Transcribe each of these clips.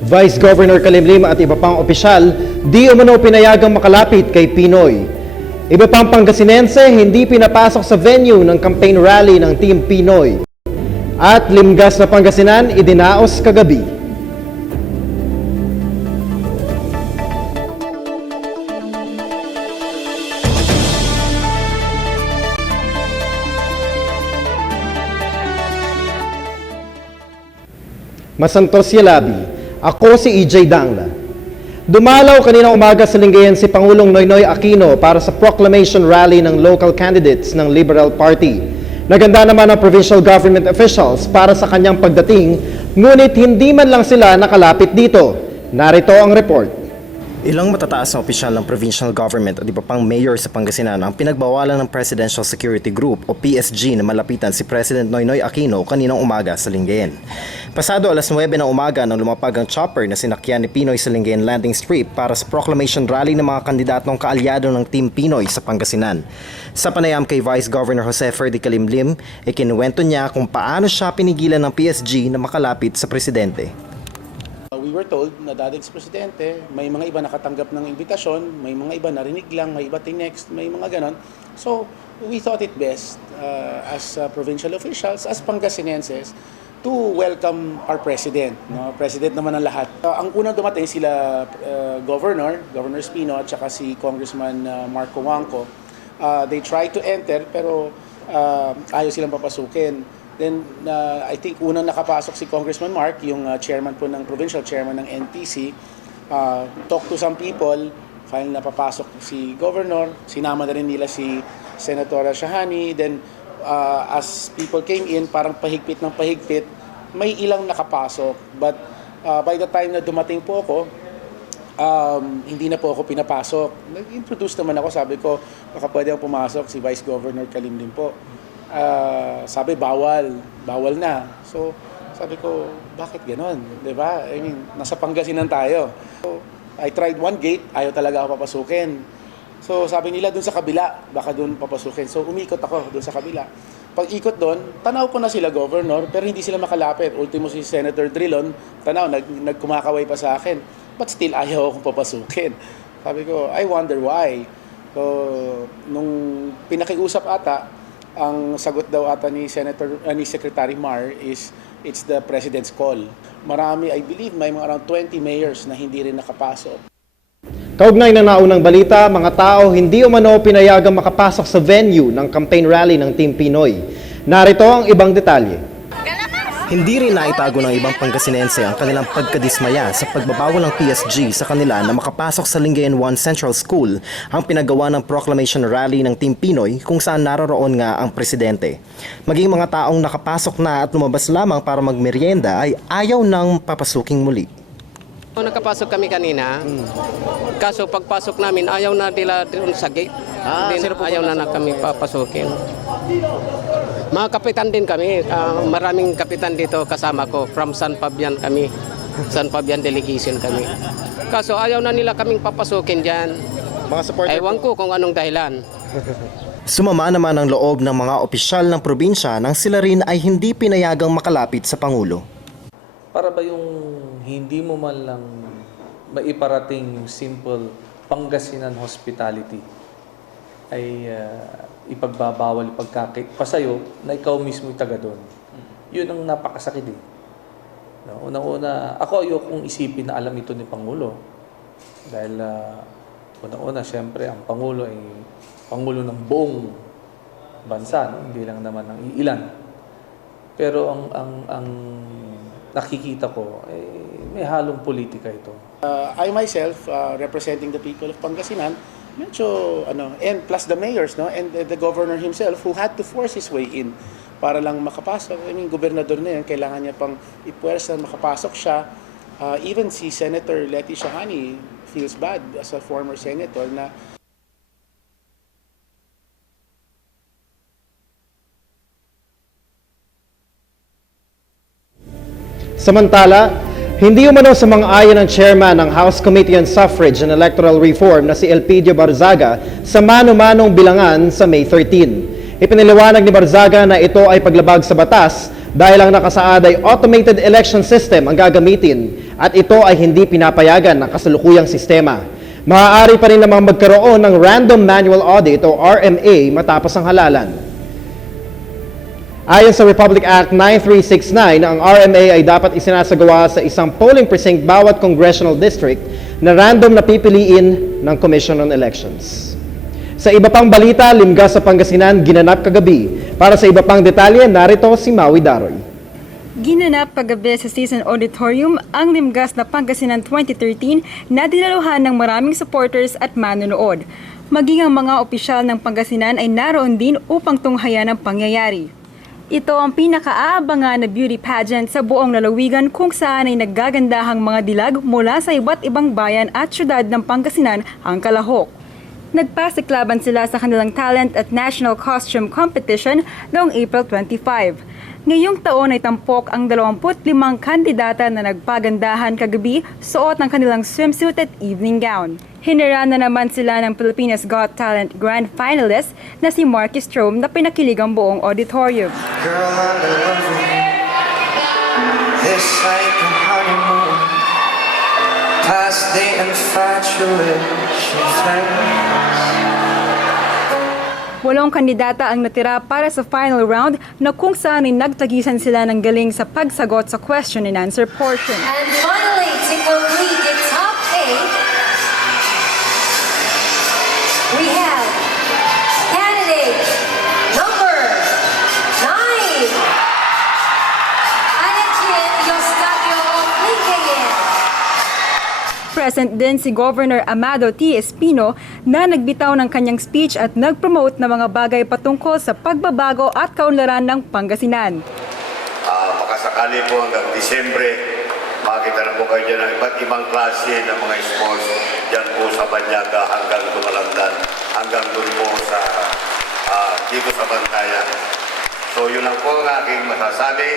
Vice Governor Kalimlim at iba pang opisyal di umano pinayagang makalapit kay Pinoy. Iba pang Pangasinense hindi pinapasok sa venue ng campaign rally ng Team Pinoy. At Limgas na Pangasinan idinaos kagabi. Masantos Yalabi, ako si EJ Dangla. Dumalaw kaninang umaga sa Lingayen si Pangulong Noynoy Aquino para sa proclamation rally ng local candidates ng Liberal Party. Naganda naman ang provincial government officials para sa kanyang pagdating, ngunit hindi man lang sila nakalapit dito. Narito ang report. Ilang matataas na opisyal ng provincial government at iba pang mayor sa Pangasinan ang pinagbawalan ng Presidential Security Group o PSG na malapitan si President Noynoy Aquino kaninang umaga sa Lingayen. Pasado alas 9 ng umaga nang lumapag ang chopper na sinakyan ni Pinoy sa Lingayen Landing Strip para sa proclamation rally ng mga kandidatong kaalyado ng Team Pinoy sa Pangasinan. Sa panayam kay Vice Governor Jose Ferdy Kalimlim, ikinuwento niya kung paano siya pinigilan ng PSG na makalapit sa presidente. We were told na dating sa presidente, may mga iba nakatanggap ng imbitasyon, may mga iba narinig lang, may iba tinext, may mga ganon. So, we thought it best as provincial officials, as Pangasinenses, to welcome our president. No? President naman ang lahat. Ang unang dumating sila Governor Espino at saka si Congressman Marco Wangco. They tried to enter pero ayaw silang papasukin. Then, I think unang nakapasok si Congressman Mark, yung chairman po ng provincial chairman ng NTC, talk to some people, finally napapasok si Governor, sinama na rin nila si Senatora Shahani, then as people came in, parang pahigpit ng pahigpit, may ilang nakapasok. But by the time na dumating po ako, hindi na po ako pinapasok. Nag-introduce naman ako, sabi ko, baka pwede akong pumasok, si Vice Governor Kalimlim po. Sabi bawal na. So sabi ko, bakit gano'n? Diba? I mean, nasa Pangasinan tayo. So, I tried one gate, ayaw talaga ako papasukin. So sabi nila dun sa kabila, baka dun papasukin. So umikot ako dun sa kabila. Pag ikot dun, tanaw ko na sila Governor, pero hindi sila makalapit. Ultimo si Senator Drilon, tanaw, nagkumakaway pa sa akin. But still, ayaw akong papasukin. Sabi ko, I wonder why. So nung pinakiusap ata, ang sagot daw ata ni Secretary Mar is it's the President's call. Marami, I believe, may mga around 20 mayors na hindi rin nakapasok. Kaugnay ng naunang balita, mga tao hindi umano pinayagang makapasok sa venue ng campaign rally ng Team Pinoy. Narito ang ibang detalye. Hindi rin naitago ng ibang Pangasinense ang kanilang pagkadismaya sa pagbabawal ng PSG sa kanila na makapasok sa Lingayen 1 Central School ang pinagawa ng proclamation rally ng Team Pinoy kung saan naroroon nga ang presidente. Maging mga taong nakapasok na at lumabas lamang para magmerienda ay ayaw nang papasuking muli. Nakapasok kami kanina, kaso pagpasok namin ayaw na nila doon sa gate. Ayaw na kami papasukin. Mga kapitan din kami, maraming kapitan dito kasama ko, from San Fabian kami, San Fabian delegation kami. Kaso ayaw na nila kaming papasukin dyan. Mga supporter Ewan ko kung anong dahilan. Sumama naman ang loob ng mga opisyal ng probinsya nang sila rin ay hindi pinayagang makalapit sa Pangulo. Para ba yung hindi mo man lang maiparating yung simple Pangasinan hospitality ay ipagbabawal, ipagkakit pa sa'yo na ikaw mismo yung taga doon. Yun ang napakasakit eh. No? Una-una, ako ayokong isipin na alam ito ni Pangulo. Dahil una-una, siyempre, ang Pangulo ay Pangulo ng buong bansa, no? Hindi lang naman ng ilan. Pero ang nakikita ko, may halong politika ito. I myself, representing the people of Pangasinan, medyo, and plus the mayors, no? And the governor himself who had to force his way in para lang makapasok. I mean, gobernador na yan, kailangan niya pang ipuwersa, makapasok siya. Even si Senator Letty Shahani feels bad as a former senator na Samantala, hindi umano sa mga ayon ng chairman ng House Committee on Suffrage and Electoral Reform na si Elpidio Barzaga sa mano-manong bilangan sa May 13. Ipiniliwanag ni Barzaga na ito ay paglabag sa batas dahil ang nakasaad ay automated election system ang gagamitin at ito ay hindi pinapayagan ng kasalukuyang sistema. Maaari pa rin namang magkaroon ng Random Manual Audit o RMA matapos ang halalan. Ayon sa Republic Act 9369, ang RMA ay dapat isinasagawa sa isang polling precinct bawat congressional district na random na pipiliin ng Commission on Elections. Sa iba pang balita, limgas sa Pangasinan ginanap kagabi. Para sa iba pang detalye, narito si Maui Daroy. Ginanap kagabi sa Season Auditorium ang Limgas na Pangasinan 2013 na dinaluhan ng maraming supporters at manonood. Maging ang mga opisyal ng Pangasinan ay naroon din upang tunghayan ang pangyayari. Ito ang pinakaabangan na beauty pageant sa buong lalawigan kung saan ay naggagandahang mga dilag mula sa iba't ibang bayan at syudad ng Pangasinan ang kalahok. Nagpasiklaban sila sa kanilang talent at national costume competition noong April 25. Ngayong taon ay tampok ang 25 kandidata na nagpagandahan kagabi suot ng kanilang swimsuit at evening gown. Hinira na naman sila ng Pilipinas Got Talent Grand Finalist na si Marky Strom na pinakilig ang buong auditorium. Girl, I'm in love with you. This like a honeymoon. Past the infatuation flames. 8 kandidata ang natira para sa final round na kung saan ay nagtagisan sila ng galing sa pagsagot sa question and answer portion. And finally, to complete the top 8, we have candidate number 9, Anakin Eustaquio Lingayen. Present din si Governor Amado T. Espino na nagbitaw ng kanyang speech at nag-promote ng mga bagay patungkol sa pagbabago at kaunlaran ng Pangasinan. Makasakali po hanggang Disyembre, makita na po kayo dyan ng iba't ibang klase ng mga sports dyan po sa Banyaga hanggang Dumalandan, hanggang doon po sa dito sa Bantayan. So yun lang po ang aking masasabi.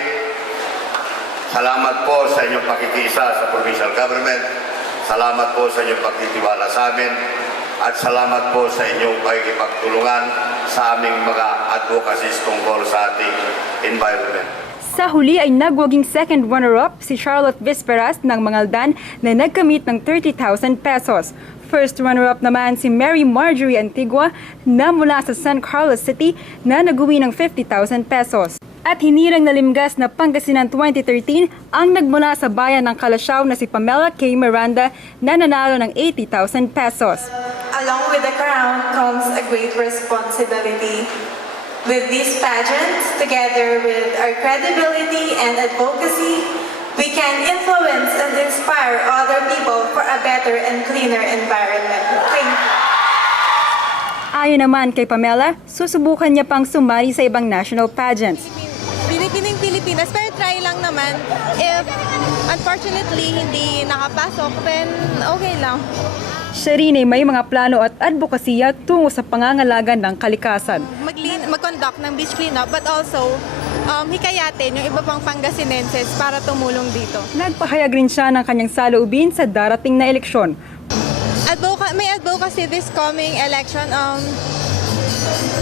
Salamat po sa inyong pakikisa sa provincial government. Salamat po sa inyong pagtitiwala sa amin at salamat po sa inyong pakikipagtulungan sa aming mga advocacies tungkol sa ating environment. Sa huli ay nagwaging second runner-up si Charlotte Visperas ng Mangaldan na nagkamit ng 30,000 pesos. First runner-up naman si Mary Marjorie Antigua na mula sa San Carlos City na naguwi ng 50,000 pesos. At hinirang na Limgas na Pangasinan 2013 ang nagmula sa bayan ng Calasiao na si Pamela K. Miranda na nanalo ng 80,000 pesos. Along with the crown comes a great responsibility. With these pageants, together with our credibility and advocacy, we can influence and inspire other people for a better and cleaner environment. Thank you. Ayon naman kay Pamela, susubukan niya pang sumali sa ibang national pageants. Pinipiling Pilipinas, pero try lang naman. If unfortunately hindi nakapasok, then okay lang. Siya rin ay may mga plano at advokasya tungo sa pangangalaga ng kalikasan. Mag-conduct ng beach cleanup, but also hikayatin yung iba pang Pangasinenses para tumulong dito. Nagpahayag rin siya ng kanyang saloobin sa darating na eleksyon. May advocacy this coming election.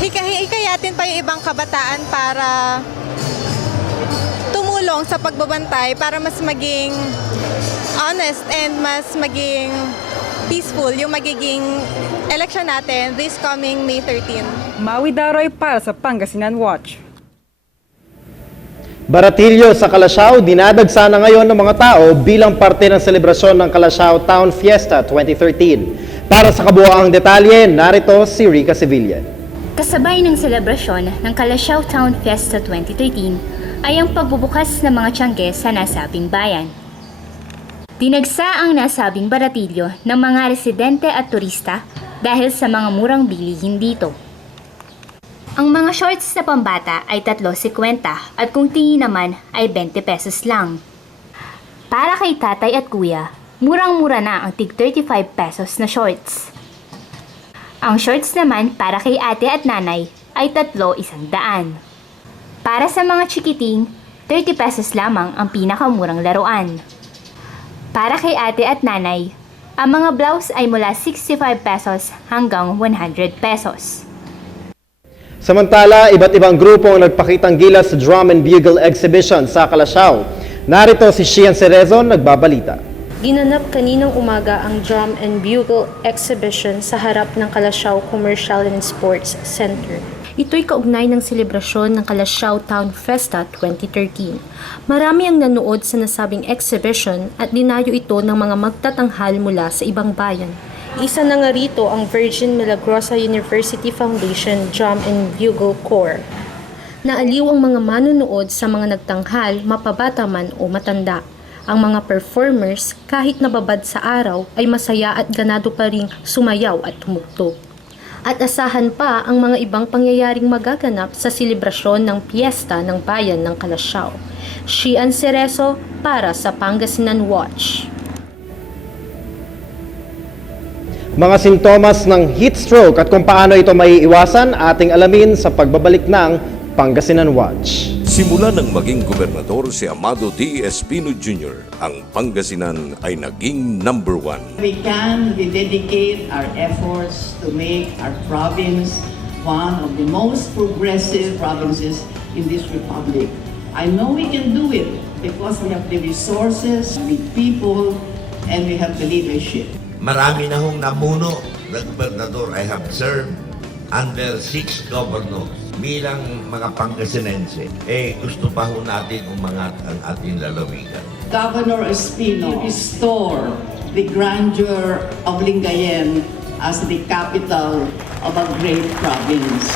Hikayatin pa yung ibang kabataan para tumulong sa pagbabantay para mas maging honest and mas maging peaceful yung magiging election natin this coming May 13. Maui Daroy para sa Pangasinan Watch. Baratilyo sa Calasiao, dinadagsa na ngayon ng mga tao bilang parte ng selebrasyon ng Calasiao Town Fiesta 2013. Para sa kabuoang detalye, narito si Rica Sevilla. Kasabay ng selebrasyon ng Calasiao Town Fiesta 2013 ay ang pagbubukas ng mga tiyangge sa nasabing bayan. Dinagsa ang nasabing baratilyo ng mga residente at turista dahil sa mga murang bilihin dito. Ang mga shorts na pambata ay 3.50 at kung tingin naman ay 20 pesos lang. Para kay tatay at kuya, murang-mura na ang tig 35 pesos na shorts. Ang shorts naman para kay ate at nanay ay 3.100. Para sa mga chikiting, 30 pesos lamang ang pinakamurang laruan. Para kay ate at nanay, ang mga blouse ay mula 65 pesos hanggang 100 pesos. Samantala, iba't ibang grupo ang nagpakitang gilas sa Drum and Bugle Exhibition sa Calasiao. Narito si Shian Cerezo, nagbabalita. Ginanap kaninang umaga ang Drum and Bugle Exhibition sa harap ng Calasiao Commercial and Sports Center. Ito'y kaugnay ng selebrasyon ng Calasiao Town Fiesta 2013. Marami ang nanood sa nasabing exhibition at dinayo ito ng mga magtatanghal mula sa ibang bayan. Isa na nga rito ang Virgin Milagrosa University Foundation Drum and Bugle Corps. Naaliw ang mga manunood sa mga nagtanghal, mapabata man o matanda. Ang mga performers, kahit nababad sa araw, ay masaya at ganado pa ring sumayaw at tumugtog. At asahan pa ang mga ibang pangyayaring magaganap sa selebrasyon ng piyesta ng bayan ng Calasiao. Shian Cerezo para sa Pangasinan Watch. Mga sintomas ng heat stroke at kung paano ito may iwasan, ating alamin sa pagbabalik ng Pangasinan Watch. Simula nang maging gobernador si Amado T. Espino Jr., ang Pangasinan ay naging number 1. We can dedicate our efforts to make our province one of the most progressive provinces in this republic. I know we can do it because we have the resources, the people, and we have the leadership. Marami na hong namuno na gobernador. I have served under 6 governors. Bilang mga Pangasinense, gusto pa ho natin umangat ang ating lalawigan. Governor Espino restore the grandeur of Lingayen as the capital of a great province.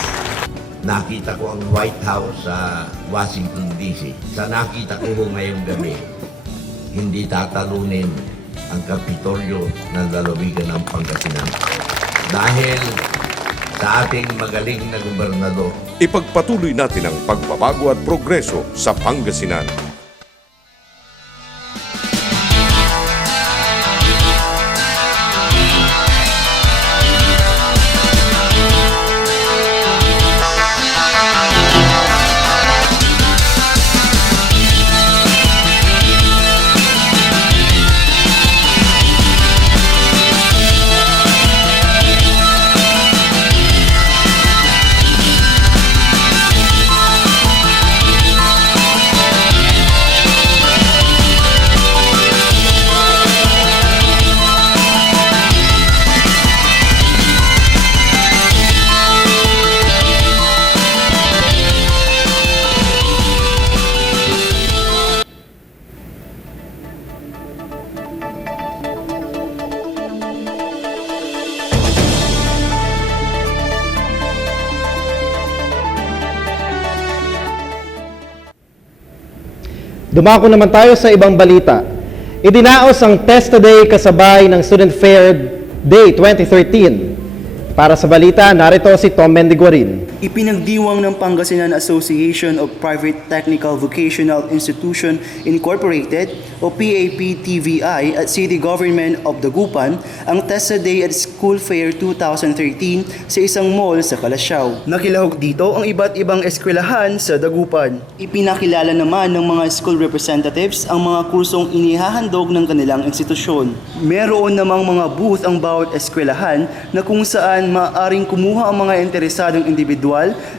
Nakita ko ang White House sa Washington, D.C. Sa nakita ko ho ngayong gabi, hindi tatalunin ang Kapitolyo ng lalawigan ng Pangasinan. Dahil sa ating magaling na gobernador. Ipagpatuloy natin ang pagbabago at progreso sa Pangasinan. Dumako naman tayo sa ibang balita. Idinaos ang TESTA Day kasabay ng Student Fair Day 2013. Para sa balita, narito si Tom Mendiguarin. Ipinagdiwang ng Pangasinan Association of Private Technical Vocational Institution Incorporated o PAPTVI at City Government of Dagupan ang TESTA Day at School Fair 2013 sa isang mall sa Calasiao. Nakilahok dito ang iba't ibang eskwelahan sa Dagupan. Ipinakilala naman ng mga school representatives ang mga kursong inihahandog ng kanilang institusyon. Meron namang mga booth ang bawat eskwelahan na kung saan maaaring kumuha ang mga interesadong individual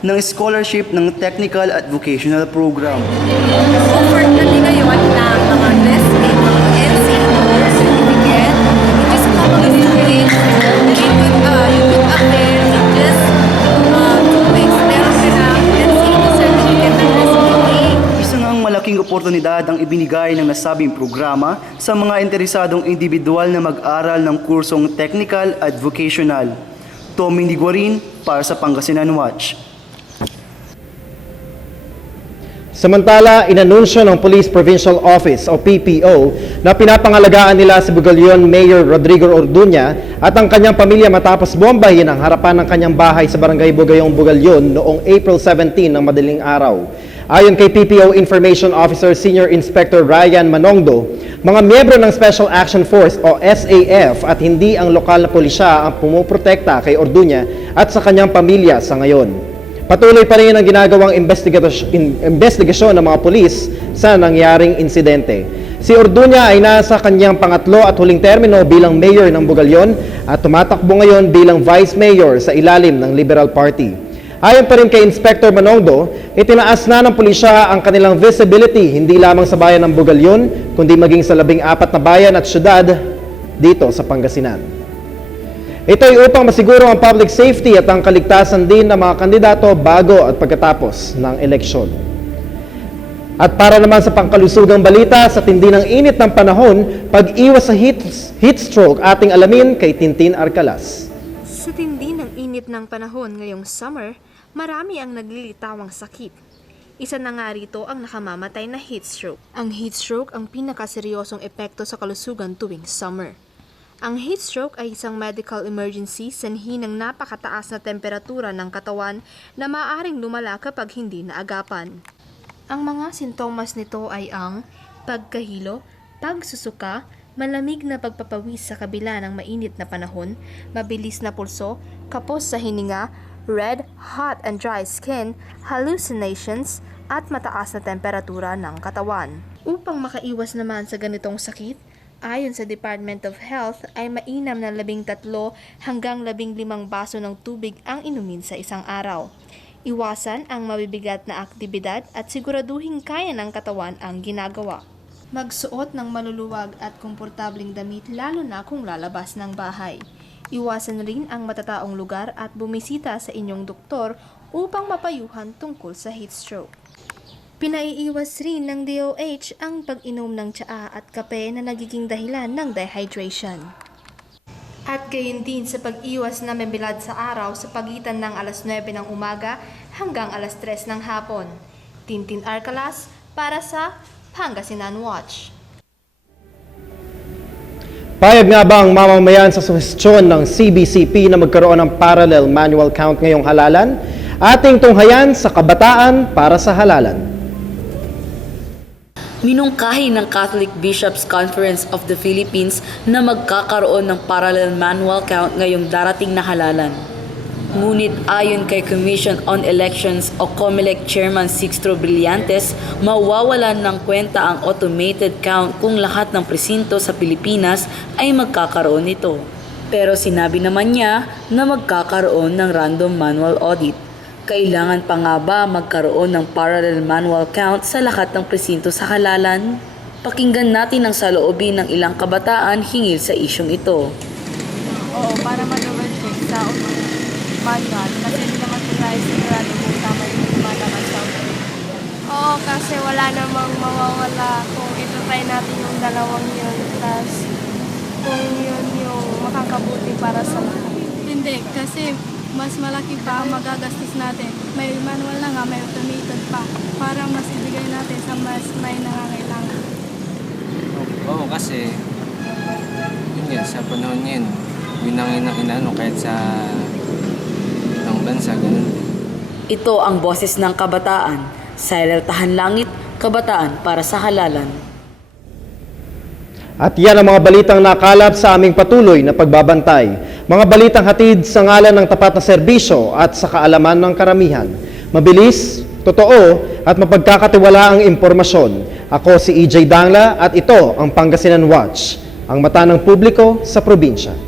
ng scholarship ng technical at vocational program. Offered natin ngayon ng mga classmate, mga NC, certificate, which is commonly students, you could apply in just 2 weeks. Meron ka ng NC certificate ng classmate. Isang malaking oportunidad ang ibinigay ng nasabing programa sa mga interesadong individual na mag-aral ng kursong technical at vocational. Tom Mendiguarin para sa Pangasinan Watch. Samantala, inanunsyo ng Police Provincial Office o PPO na pinapangalagaan nila si Bugalyon Mayor Rodrigo Orduña at ang kanyang pamilya matapos bombahin ang harapan ng kanyang bahay sa Barangay Bugayong, Bugalyon noong April 17 ng madaling araw. Ayon kay PPO Information Officer Senior Inspector Ryan Manongdo, mga miyembro ng Special Action Force o SAF at hindi ang lokal na pulisya ang pumuprotekta kay Orduña at sa kanyang pamilya sa ngayon. Patuloy pa rin ang ginagawang investigasyon ng mga pulis sa nangyaring insidente. Si Orduña ay nasa kanyang pangatlo at huling termino bilang mayor ng Bugalyon at tumatakbo ngayon bilang vice mayor sa ilalim ng Liberal Party. Ayon pa rin kay Inspector Manongdo, itinaas na ng pulisya ang kanilang visibility hindi lamang sa bayan ng Bugalyon, kundi maging sa 14 na bayan at syudad dito sa Pangasinan. Ito ay upang masiguro ang public safety at ang kaligtasan din ng mga kandidato bago at pagkatapos ng eleksyon. At para naman sa pangkalusugang balita, sa tindi ng init ng panahon, pag-iwas sa heat stroke, ating alamin kay Tintin Arcalas. Sa tindi ng init ng panahon ngayong summer, marami ang naglilitawang sakit. Isa na nga rito ang nakamamatay na heat stroke. Ang heat stroke ang pinakaseryosong epekto sa kalusugan tuwing summer. Ang heat stroke ay isang medical emergency sanhi ng napakataas na temperatura ng katawan na maaaring lumala kapag hindi naagapan. Ang mga sintomas nito ay ang pagkahilo, pagsusuka, malamig na pagpapawis sa kabila ng mainit na panahon, mabilis na pulso, kapos sa hininga, red, hot and dry skin, hallucinations, at mataas na temperatura ng katawan. Upang makaiwas naman sa ganitong sakit, ayon sa Department of Health ay mainam na 13 hanggang 15 baso ng tubig ang inumin sa isang araw. Iwasan ang mabibigat na aktibidad at siguraduhin kaya ng katawan ang ginagawa. Magsuot ng maluluwag at komportabling damit lalo na kung lalabas ng bahay. Iwasan rin ang matataong lugar at bumisita sa inyong doktor upang mapayuhan tungkol sa heat stroke. Pinaiiwas rin ng DOH ang pag-inom ng tsaa at kape na nagiging dahilan ng dehydration. At gayon din sa pag-iwas na mabilad sa araw sa pagitan ng alas 9 ng umaga hanggang alas 3 ng hapon. Tintin Arcalas para sa Pangasinan Watch. Payag nga ba ang mamamayan sa suhestyon ng CBCP na magkaroon ng parallel manual count ngayong halalan? Ating tunghayan sa kabataan para sa halalan. Minungkahi ng Catholic Bishops' Conference of the Philippines na magkakaroon ng parallel manual count ngayong darating na halalan. Ngunit ayon kay Commission on Elections o COMELEC Chairman Sixto Brillantes, mawawalan ng kwenta ang automated count kung lahat ng presinto sa Pilipinas ay magkakaroon nito. Pero sinabi naman niya na magkakaroon ng random manual audit. Kailangan pa nga ba magkaroon ng parallel manual count sa lahat ng presinto sa halalan? Pakinggan natin ang saloobin ng ilang kabataan hingil sa isyong ito. Oo, para ma-double check sa manual kasi hindi naman tayo sigurado kung tama yung tumatakas sa Oo, kasi wala namang mawawala kung ito-try natin yung dalawang yun, tapos kung yun yung makakabuti para sa lahat. Hindi, kasi mas malaki pa ang magagastos natin. May manual na nga, may automated pa para mas ibigay natin sa mas may nangangailangan. Oo, kasi yun nga, sa panahon yun, winangin ng inano kahit sa ng bansa, ganun. Ito ang boses ng kabataan. Sa Alertahan Langit, kabataan para sa halalan. At yan ang mga balitang nakalap sa aming patuloy na pagbabantay. Mga balitang hatid sa ngalan ng tapat na serbisyo at sa kaalaman ng karamihan. Mabilis, totoo at mapagkakatiwalaang impormasyon. Ako si EJ Dangla at ito ang Pangasinan Watch, ang mata ng publiko sa probinsya.